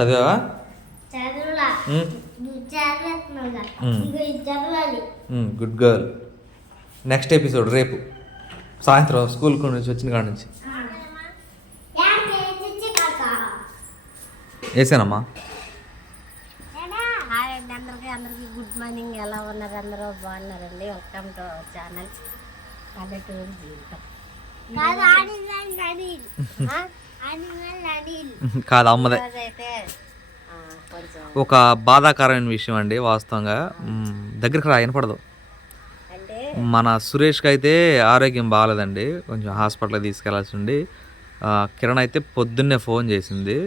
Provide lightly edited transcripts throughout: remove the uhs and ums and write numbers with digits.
చదివావా? Good girl. Next episode రేపు సాయంత్రం school నుంచి వచ్చిన కాడ నుంచి వేసానమ్మా. హాయ్ అండి అందరికీ గుడ్ మార్నింగ్. ఎలా ఉన్నారు? అందరూ బాగున్నారండి. వెల్కమ్ టు అవర్ ఛానల్ పల్లెటూరు జీవితం. కాదు అమ్మదే. ఒక బాధాకరమైన విషయం అండి వాస్తవంగా. దగ్గరికి రా, వినపడదు. మన సురేష్కి అయితే ఆరోగ్యం బాగాలేదండి, కొంచెం హాస్పిటల్కి తీసుకెళ్లాల్సి ఉండి. కిరణ్ అయితే పొద్దున్నే ఫోన్ చేసింది,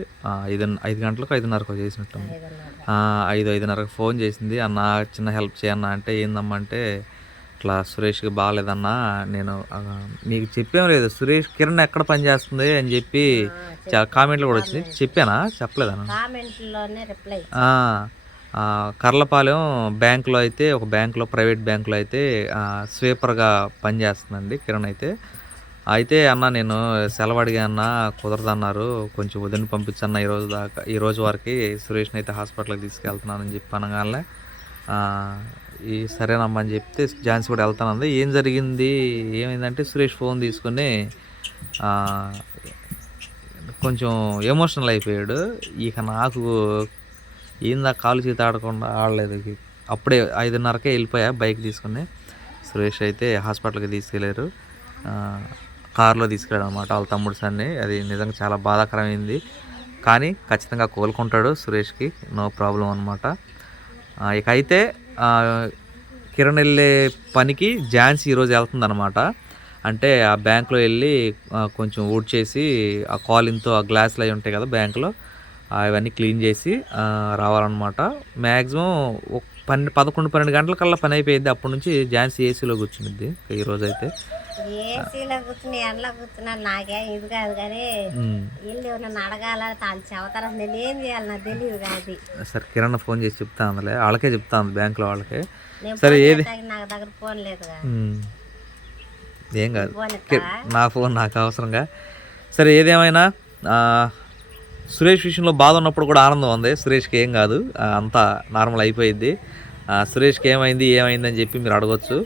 5 గంటలకు 5:30 చేసినట్టుంది. 5:30కు ఫోన్ చేసింది. అన్న చిన్న హెల్ప్ చేయన్నా అంటే ఏందమ్మా అంటే ఇట్లా సురేష్కి బాగాలేదన్నా, నేను మీకు చెప్పేం లేదు, సురేష్ కిరణ్ ఎక్కడ పని చేస్తుంది అని చెప్పి కామెంట్లు కూడా వచ్చింది. చెప్పానా చెప్పలేదన్నా? కర్లపాలెం బ్యాంకులో అయితే, ఒక బ్యాంకులో, ప్రైవేట్ బ్యాంకులో అయితే స్వీపర్గా పనిచేస్తుందండి కిరణ్ అయితే. అయితే అన్న నేను సెలవు అడిగా అన్న, కుదరదన్నారు, కొంచెం వదిన పంపించన్న ఈ రోజు వరకు సురేష్ని అయితే హాస్పిటల్కి తీసుకెళ్తున్నానని చెప్పి అనగానే సరేనమ్మా అని చెప్తే ఝాన్సీ కూడా వెళ్తానంది. ఏం జరిగింది ఏమైందంటే సురేష్ ఫోన్ తీసుకొని కొంచెం ఎమోషనల్ అయిపోయాడు. ఇక నాకు ఏందా కాలు చేతి ఆడకుండా ఆడలేదు. అప్పుడే 5:30కే వెళ్ళిపోయా బైక్ తీసుకుని. సురేష్ అయితే హాస్పిటల్కి తీసుకెళ్ళారు, కారులో తీసుకెళ్ళాడు అనమాట వాళ్ళ తమ్ముడు సన్ని. అది నిజంగా చాలా బాధాకరమైంది, కానీ ఖచ్చితంగా కోలుకుంటాడు సురేష్కి, నో ప్రాబ్లం అనమాట. ఇక అయితే కిరణ్ వెళ్ళే పనికి ఝాన్సీ ఈరోజు వెళ్తుందనమాట. అంటే ఆ బ్యాంకులో వెళ్ళి కొంచెం ఊడ్చేసి ఆ కాలింగ్తో ఆ గ్లాసులు అవి ఉంటాయి కదా బ్యాంకులో, అవన్నీ క్లీన్ చేసి రావాలన్నమాట. మ్యాక్సిమం 11-12 గంటల కల్లా పని అయిపోయింది. అప్పటి నుంచి ఝాన్సీ ఏసీలో కూర్చునిద్ది ఈరోజు అయితే. ఏసీలో కూర్చుని ఎండలో కూర్చున్నాను, నాకేం ఇది కాదు, కానీ వీళ్ళు నన్ను అడగాల తాను చెబుతారు, నేను ఏం చేయాలి నాకు తెలియదు కాదు. సరే కిరణ్ ఫోన్ చేసి చెప్తా అందులే, వాళ్ళకే చెప్తా ఉంది బ్యాంకులో వాళ్ళకే. సరే ఏది నాకు దగ్గర ఫోన్ లేదు, ఏం కాదు, నా ఫోన్ నాకు అవసరంగా. సరే ఏదేమైనా సురేష్ విషయంలో బాధ ఉన్నప్పుడు కూడా ఆనందం ఉంది. సురేష్కి ఏం కాదు, అంతా నార్మల్ అయిపోయింది. సురేష్కి ఏమైందని చెప్పి మీరు అడగొచ్చు.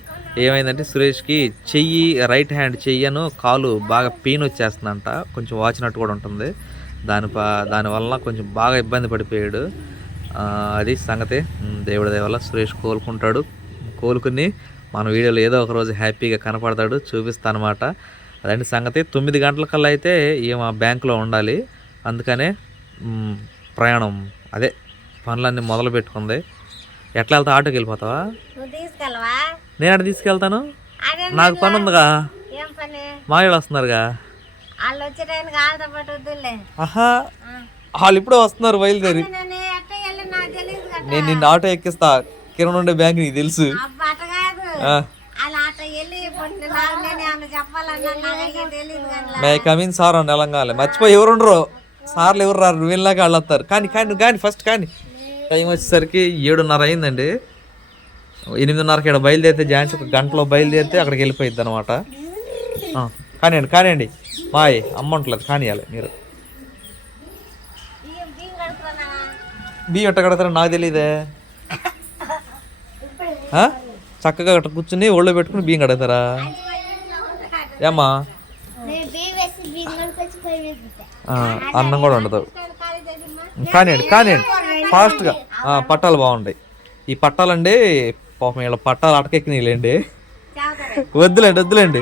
ఏమైందంటే సురేష్కి చెయ్యి, రైట్ హ్యాండ్ చెయ్యను కాలు బాగా పెయిన్ వచ్చేస్తుందంట, కొంచెం వాచినట్టు కూడా ఉంటుంది. దానివల్ల కొంచెం బాగా ఇబ్బంది పడిపోయాడు. అది సంగతి. దేవుడి దయ వల్ల సురేష్ కోలుకుంటాడు. కోలుకుని మన వీడియోలో ఏదో ఒక రోజు హ్యాపీగా కనపడతాడు, చూపిస్తాను అనమాట. అదండి సంగతి. 9 గంటలకల్లా అయితే ఈమె బ్యాంకులో ఉండాలి. అందుకనే ప్రయాణం అదే పనులన్నీ మొదలు పెట్టుకుంది. ఎట్లా వెళ్తా? ఆటోకి వెళ్ళిపోతావా? నేను అక్కడ తీసుకెళ్తాను, నాకు పని ఉందిగా, మా వాళ్ళు వస్తున్నారుగా. ఆహా, వాళ్ళు ఇప్పుడే వస్తున్నారు బయలుదేరి. నేను నిన్న ఆటో ఎక్కిస్తా, కిరణ్ ఉండే బ్యాంక్ నీకు తెలుసు. మే కమిన్ సార్ అని తెలంగాణ మర్చిపోయి ఎవరు ఉండరు, సార్లు ఎవరు రారు, నువ్వు వెళ్ళాక వాళ్ళు వస్తారు. కానీ ఫస్ట్ కానీ టైం వచ్చేసరికి 7:30 అయిందండి. 8:30కి ఇక్కడ బయలుదేరితే ఝాన్సీ 1 గంటలో బయలుదేరితే అక్కడికి వెళ్ళిపోయిద్ది అనమాట. కానివ్వండి మాయ్ అమ్మ ఉంటుంది, కానియాలి మీరు. బియ్యం ఎట్ట కడతారో నాకు తెలియదే. చక్కగా అట్ట కూర్చుని ఒళ్ళో పెట్టుకుని బియ్యం కడతారా ఏమ్మా? అన్నం కూడా ఉండదు. కానివ్వండి ఫాస్ట్గా. పట్టాలు బాగుంటాయి. ఈ పట్టాలండి పాపం ఇలా పట్టాలు అటకెక్కినాయిలేండి. వద్దులేండి.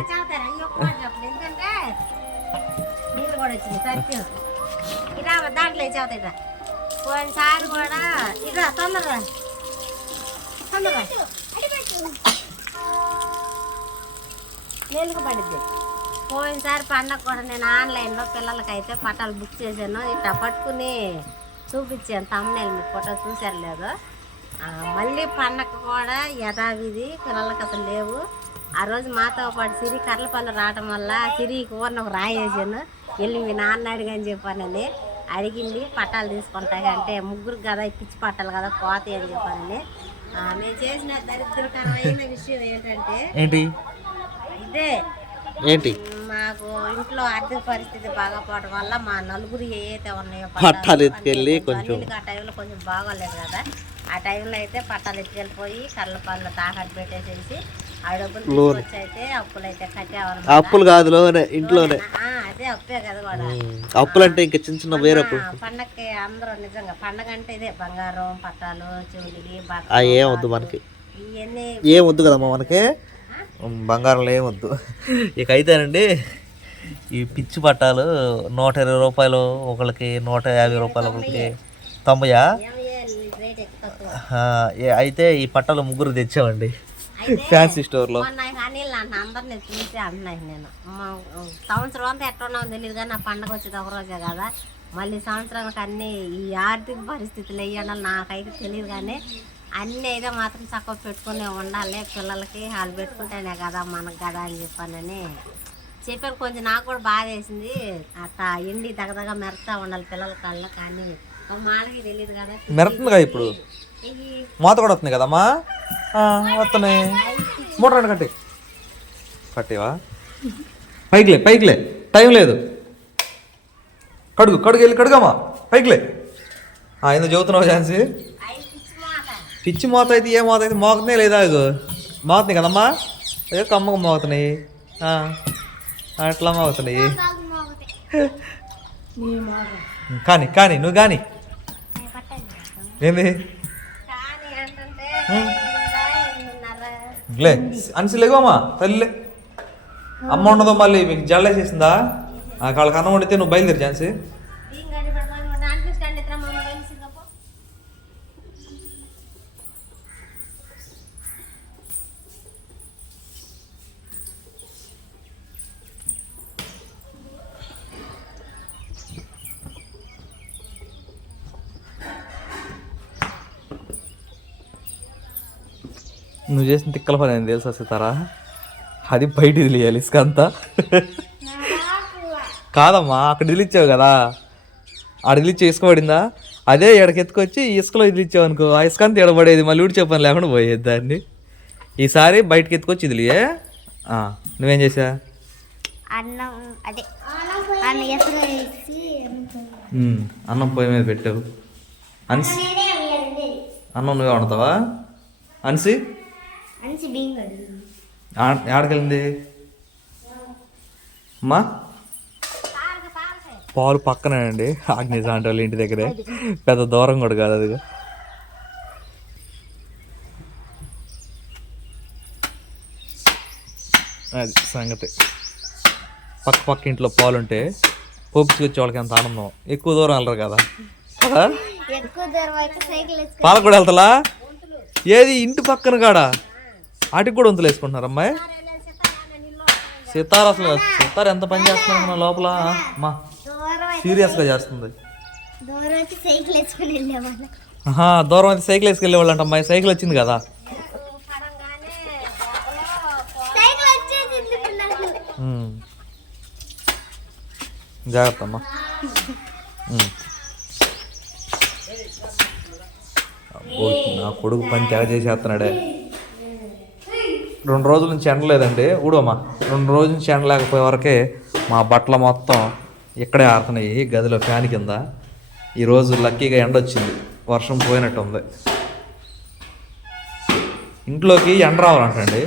పోయినసారి కూడా ఇక తొందరగా పడిద్ది. పోయినసారి పండగ కూడా నేను ఆన్లైన్లో పిల్లలకైతే పట్టాలు బుక్ చేశాను. ఇట్లా పట్టుకుని చూపించాను, తమ్ముళ్ళు మీ ఫోటో చూసారు లేదు. మళ్ళీ పండగ కూడా యథావిధి పిల్లలకి అసలు లేవు. ఆ రోజు మాతో పాటు సిరి కర్లపల్లి రావడం వల్ల సిరికి ఊరిని ఒక రాయేసాను. వెళ్ళి మీ నాన్న అడిగని చెప్పానని అడిగింది. పట్టాలు తీసుకుంటాయి అంటే ముగ్గురు కదా, పిచ్చి పట్టాలు కదా పోతాయి అని చెప్పానని. నేను చేసిన దరిద్రకరమైన విషయం ఏంటంటే ఇదే ఏంటి మాకు ఇంట్లో ఆర్థిక పరిస్థితి బాగాపోవడం వల్ల మా నలుగురు ఏవైతే ఉన్నాయో పట్టాలు ఎత్తుకెళ్ళి కొంచెం ఆ టైంలో కొంచెం బాగోలేదు కదా, ఆ టైంలో అయితే పట్టాలు ఎత్తుకెళ్ళిపోయి కళ్ళ పళ్ళు తాకట్టు పెట్టేసేసి ఆ డబ్బులు తీసుకొచ్చి అయితే అప్పులు అయితే కట్టేవారు. అప్పులు కాదు లోనే ఇంట్లోనే. అదే అప్పే కదా కూడా. అప్పులు అంటే ఇంకా చిన్న చిన్న వేరే పండగకి అందరూ నిజంగా పండగ అంటే ఇదే బంగారం పట్టాలు చెవులు ఏమొద్దు మనకి, ఇవన్నీ ఏమొద్దు కదమ్మా మనకి, బంగారంలో ఏమొద్దు. ఇక అయితేనండి ఈ పిచ్చి పట్టాలు 120 రూపాయలు ఒకరికి, 150 రూపాయలు ఒకరికి, 90. రేట్ ఎక్కువ. అయితే ఈ పట్టాలు ముగ్గురు తెచ్చామండి ఫ్యాన్సీ స్టోర్లో. అనిల్ నన్ను అందరిని చూసి అంటున్నాయి. నేను సంవత్సరం అంతా ఎట్టున్నామో తెలియదు కానీ నా పండగ వచ్చేది ఒక రోజే కదా, మళ్ళీ సంవత్సరానికి అన్నీ ఈ ఆర్థిక పరిస్థితులు వేయాలి నాకైతే తెలియదు కానీ అన్నీ అయితే మాత్రం చక్కగా పెట్టుకునే ఉండాలి. పిల్లలకి వాళ్ళు పెట్టుకుంటేనే కదా మనకు కదా అని చెప్పానని చెప్పాను. కొంచెం నాకు కూడా బాధ వేసింది, అట్లా ఎండి దగ్గరగా మెరతా ఉండాలి పిల్లల కళ్ళ, కానీ మాలకి తెలియదు కదా. మెరుతుందిగా ఇప్పుడు, మూత కూడా వస్తుంది కదమ్మా. వస్తున్నాయి. మూట కట్టి కట్టివా, పైకిలే టైం లేదు. కడుగు వెళ్ళి కడుగమ్మా, పైకిలే. ఎందుకు చదువుతున్నావు ఝాన్సీ? పిచ్చి మోత అయితే ఏ మోత అయితే మోగుతున్నాయి లేదా, మోగుతున్నాయి కదమ్మా, ఏ కమ్మగా మోగుతున్నాయి, అట్లా మోగుతున్నాయి. కానీ నువ్వు కానీ ఏంది లే అనిసి లేవమ్మా తల్లి, అమ్మ ఉండదు మళ్ళీ మీకు జల్లేసేసిందా, వాళ్ళకి అన్నం వండితే నువ్వు బయలుదేరి ఝాన్సీ. నువ్వు చేసిన తిక్కల పని అని తెలుసా సీతారా, అది బయట వదిలేయాలి ఇసుక అంతా. కాదమ్మా అక్కడ వదిలిచ్చావు కదా, ఆడ వదిలిచ్చి ఇసుక పడిందా, అదే ఎక్కడికి ఎత్తుకొచ్చి ఇసుకలో వదిలిచ్చావు అనుకో, ఆ ఇసుక అంతా ఎడబడేది, మళ్ళీ ఊడి చెప్పని లేకుండా పోయేది దాన్ని. ఈసారి బయటకి ఎత్తుకొచ్చి వదిలియే. నువ్వేం చేసా, అన్నం పొయ్యి మీద పెట్టావు. అన్సి అన్నం నువ్వే వండుతావా అన్సి? ఆడకెళ్ళింది అమ్మా, పాలు పక్కనే అండి ఆగ్నేయ ఆంటీ వాళ్ళ ఇంటి దగ్గరే, పెద్ద దూరం కూడా కాదు అది. అది సంగతి, పక్క ఇంట్లో పాలు ఉంటే పోపుచ్చుకొచ్చే వాళ్ళకి ఎంత ఆనందం. ఎక్కువ దూరం వెళ్ళరు కదా, పాలకు కూడా వెళ్తాలా, ఏది ఇంటి పక్కన కాడా వాటికి కూడా వంతులు వేసుకుంటున్నారు అమ్మాయి. సితార అసలు సితార ఎంత పని చేస్తున్నా లోపల, అమ్మా సీరియస్గా చేస్తుంది. దూరం అయితే సైకిల్ వేసుకెళ్ళే వాళ్ళు అంట అమ్మాయి, సైకిల్ వచ్చింది కదా. జాగ్రత్త అమ్మా. నా కొడుకు పని తెగ చేసేస్తున్నాడే. 2 రోజుల నుంచి ఎండ లేదండి, ఊడమ్మా 2 రోజుల నుంచి ఎండ లేకపోయే వరకే మా బట్టలు మొత్తం ఇక్కడే ఆడుతున్నాయి గదిలో ఫ్యాన్ కింద. ఈరోజు లక్కీగా ఎండ వచ్చింది, వర్షం పోయినట్టు ఉంది. ఇంట్లోకి ఎండ రావాలంటండి,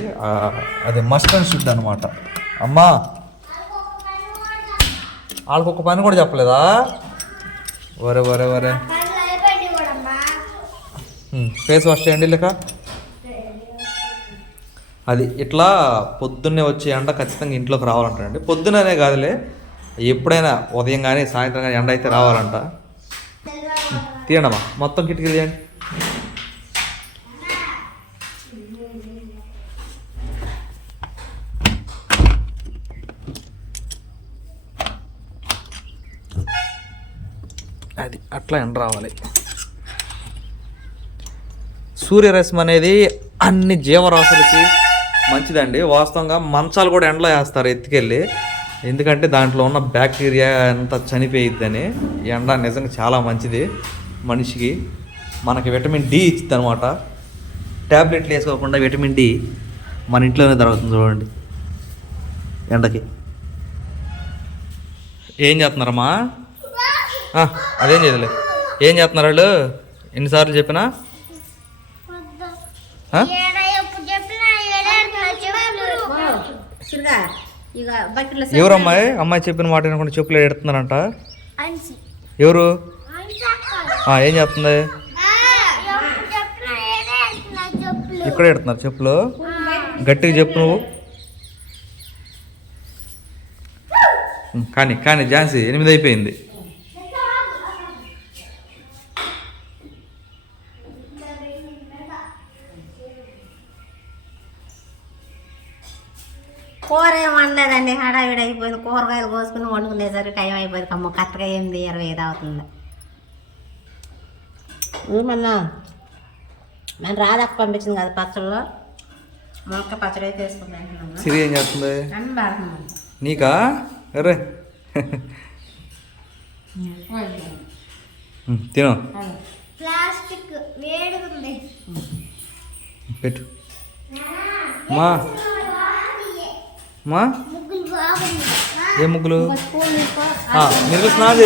అది మస్ట్ అండ్ షుడ్ అనమాట. అమ్మా వాళ్ళకి ఒక పని కూడా చెప్పలేదా? వరే ఫేస్ వాష్ చేయండి లేక. అది ఇట్లా పొద్దున్నే వచ్చే ఎండ ఖచ్చితంగా ఇంట్లోకి రావాలంటారండి. పొద్దుననే కాదులే, ఎప్పుడైనా ఉదయం కానీ సాయంత్రం కానీ ఎండ అయితే రావాలంట. తీయండమ్మా మొత్తం కిటికీలు తీయండి. అది అట్లా ఎండ రావాలి. సూర్యరశ్మి అనేది అన్ని జీవరాశులకి మంచిదండి. వాస్తవంగా మంచాలు కూడా ఎండలో వేస్తారు ఎత్తుకెళ్ళి, ఎందుకంటే దాంట్లో ఉన్న బ్యాక్టీరియా అంతా చనిపోయిద్దని. ఎండ నిజంగా చాలా మంచిది మనిషికి. మనకి విటమిన్ డి ఇచ్చింది అనమాట. ట్యాబ్లెట్లు వేసుకోకుండా విటమిన్ డి మన ఇంట్లోనే దొరుకుతుంది చూడండి. ఎండకి. ఏం చేస్తున్నారమ్మా? అదేం చేయలే. ఏం చేస్తున్నారు వాళ్ళు? ఎన్నిసార్లు చెప్పినా? ఎవరమ్మాయి? అమ్మాయి చెప్పిన మాట వినకుండా చెప్పులు ఎడుతున్నారంట. ఎవరు? ఏం చేస్తుంది? ఇక్కడ ఎడుతున్నారు చెప్పులు. గట్టిగా చెప్పు నువ్వు. కానీ కానీ ఝాన్సీ 8 అయిపోయింది. కూర ఏం వండలేదండి, హడావిడి అయిపోయింది. కూరగాయలు కోసుకుని వండుకునేసరికి టైం అయిపోయింది. కమ్మ కరెక్ట్గా 8:25 అవుతుంది. ఏమన్నా నేను రాధకు పంపించింది కదా పచ్చళ్ళు, మొక్క పచ్చడి అయితే వేసుకుంటాను. సిరి ఏం చేస్తుంది? అన్నీ పెడుతున్నాను. నీకా? అరే తిను. ప్లాస్టిక్ వేడుకుంది పెట్టు. మా మా ముగ్గులు బాగుంది. ఏ ముగ్గులు? మీరు స్నానం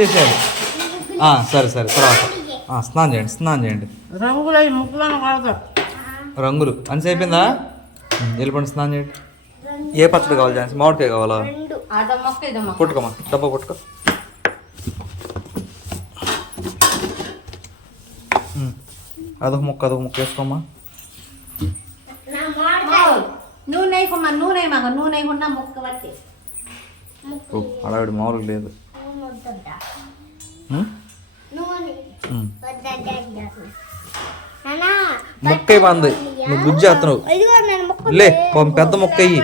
చేశారు. సరే సరే, తర్వాత స్నానం చేయండి. రంగులు ముగ్గులను కాదు, రంగులు అనిసి అయిపోయిందా? వెళ్ళిపోండి, స్నానం చేయండి. ఏ పచ్చడి కావాలి ఝాన్సీ? మామిడికాయ కావాలా? అదో మొక్క ఇదో మొక్క. పుట్టుకోమా, డబ్బా పుట్టుకో. అదొక ముక్క వేసుకోమ్మా. నూనె నూనె మాకు నూనె కూడా ముక్క పట్టి అడవిడి మామూలుగా లేదు. మొక్క ఇవ్వంది, నువ్వు గుజ్జు చేస్తున్నావు. లే పెద్ద మొక్క అయ్యి,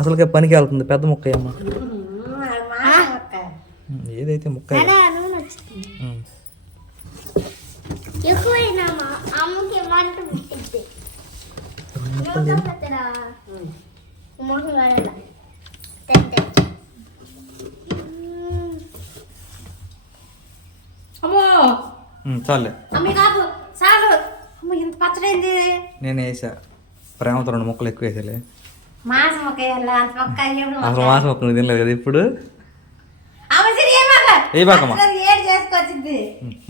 అసలుకే పనికి వెళ్తుంది. పెద్ద మొక్క అయ్యమ్మా. ఏదైతే మొక్క ఎక్కువైనా అమ్మకి మంట పుట్టింది. అమ్మో చాలే అమ్మి కాదు చాలు. అమ్మ ఇంత పచ్చడైంది. నేను వేసా ప్రేమతో 2 ముక్కలు ఎక్కువ వేసేలే. మాసం మొక్క వేయాలి, అంత మొక్క అసలు మాసం మొక్క నువ్వు తినలేదు కదా ఇప్పుడు. ఏ బాకమ్మా ఏడు చేసుకొచ్చింది.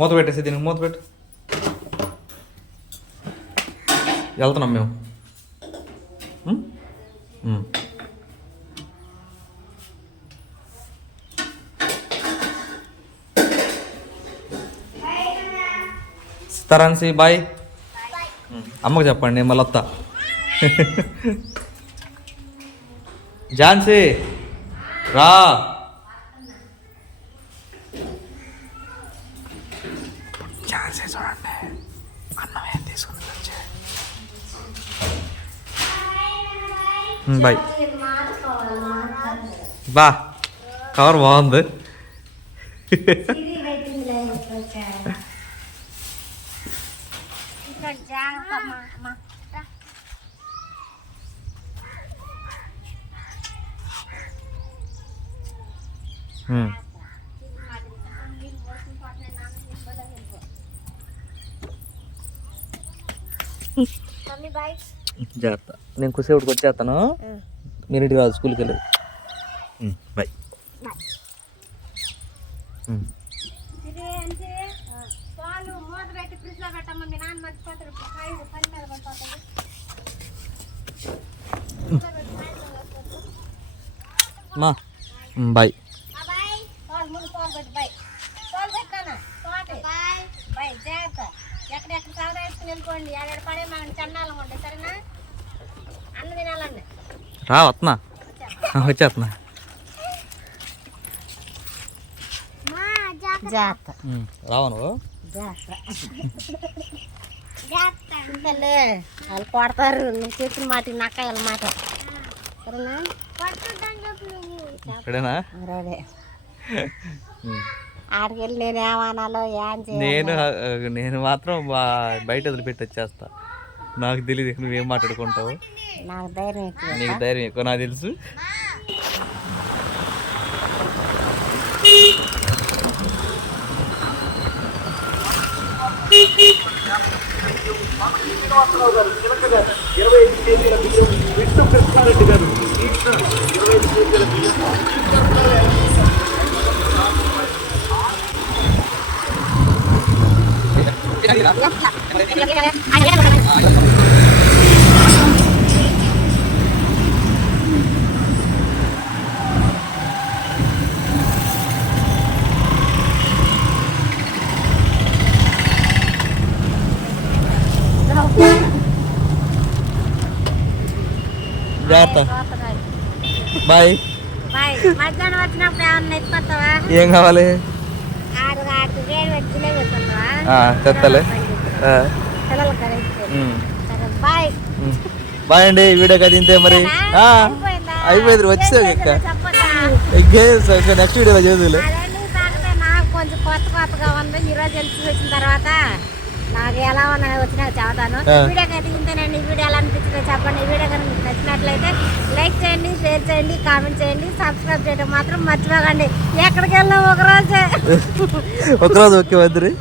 మూత పెట్టేసి దీనికి మూత పెట్టు. వెళ్తున్నాం మేము. సీతారాన్సి బాయ్. అమ్మకు చెప్పండి, నేను మళ్ళీ వస్తా. ఝాన్సీ రా. ఝాన్సీ చూడండి, అన్నం ఏం తీసుకుని వచ్చే. బాయ్. బా కవర్ బాగుంది. జాగ్రత్త, నేను కుసేపటికి వచ్చేస్తాను. మీరు ఇంటికి రాదు, స్కూల్కి వెళ్ళదు. బాయ్. మా బాయ్. ఎక్కడెక్కడ సరదా వేసుకుని వెళ్ళిపోండి. ఏడాడు పడే మాకు చండాలంగా ఉంటాయి. సరేనా? అన్న తినాలండి. రా, వస్తున్నా, వచ్చేస్తున్నా. రావా నువ్వు? వాళ్ళు కొడతారు, నువ్వు చెప్పిన మాట నక్కాయాల మాట. సరేనా? రెడీనా? రెడీ. ఆడికి వెళ్ళి నేనేమనాలో ఏం చేయాలి? నేను మాత్రం బయట వదిలిపెట్టి వచ్చేస్తా. నాకు తెలియదు నువ్వేం మాట్లాడుకుంటావు. నాకు ధైర్యం ఎక్కువ. నీకు ధైర్యం ఎక్కువ, నాకు తెలుసు. శ్రీనివాసరావు గారు చిలక గారు 25 కేజీల బియ్యం, విష్ణు కృష్ణారెడ్డి గారు ఈస్ట్ 25 కేజీల బియ్యం, జాగ్రత్త. బాయ్. బాయ్. మధ్యాహ్నం వచ్చినప్పుడు ఏమన్నా ఎత్తుకొస్తావా? ఏం కావాలి? ఆడు వేడి వచ్చిలే పెట్టుకుంటావా? చెత్తలే. పిల్లలు కలిసి సరే బాయ్. బాయ్ అండి. వీడియో కదా ఇంతే మరి. అయిపోయింది వచ్చేసావు ఇంకా. నెక్స్ట్ వీడియోలో చదువులే. నాకు కొంచెం కొత్తగా ఉంది. ఈరోజు తెలిసి వచ్చిన తర్వాత నాకు ఎలా ఉన్నాయి వచ్చినా చెబుతాను. వీడియోకి అయితే ఇంతేనండి. ఈ వీడియో ఎలా అనిపించిందో చెప్పండి. ఈ వీడియో కనుక మీకు నచ్చినట్లయితే లైక్ చేయండి, షేర్ చేయండి, కామెంట్ చేయండి, సబ్స్క్రైబ్ చేయడం మాత్రం మర్చిపోకండి. ఎక్కడికి వెళ్ళాం ఒకరోజు ఒకరోజు ఓకే వద్దురి.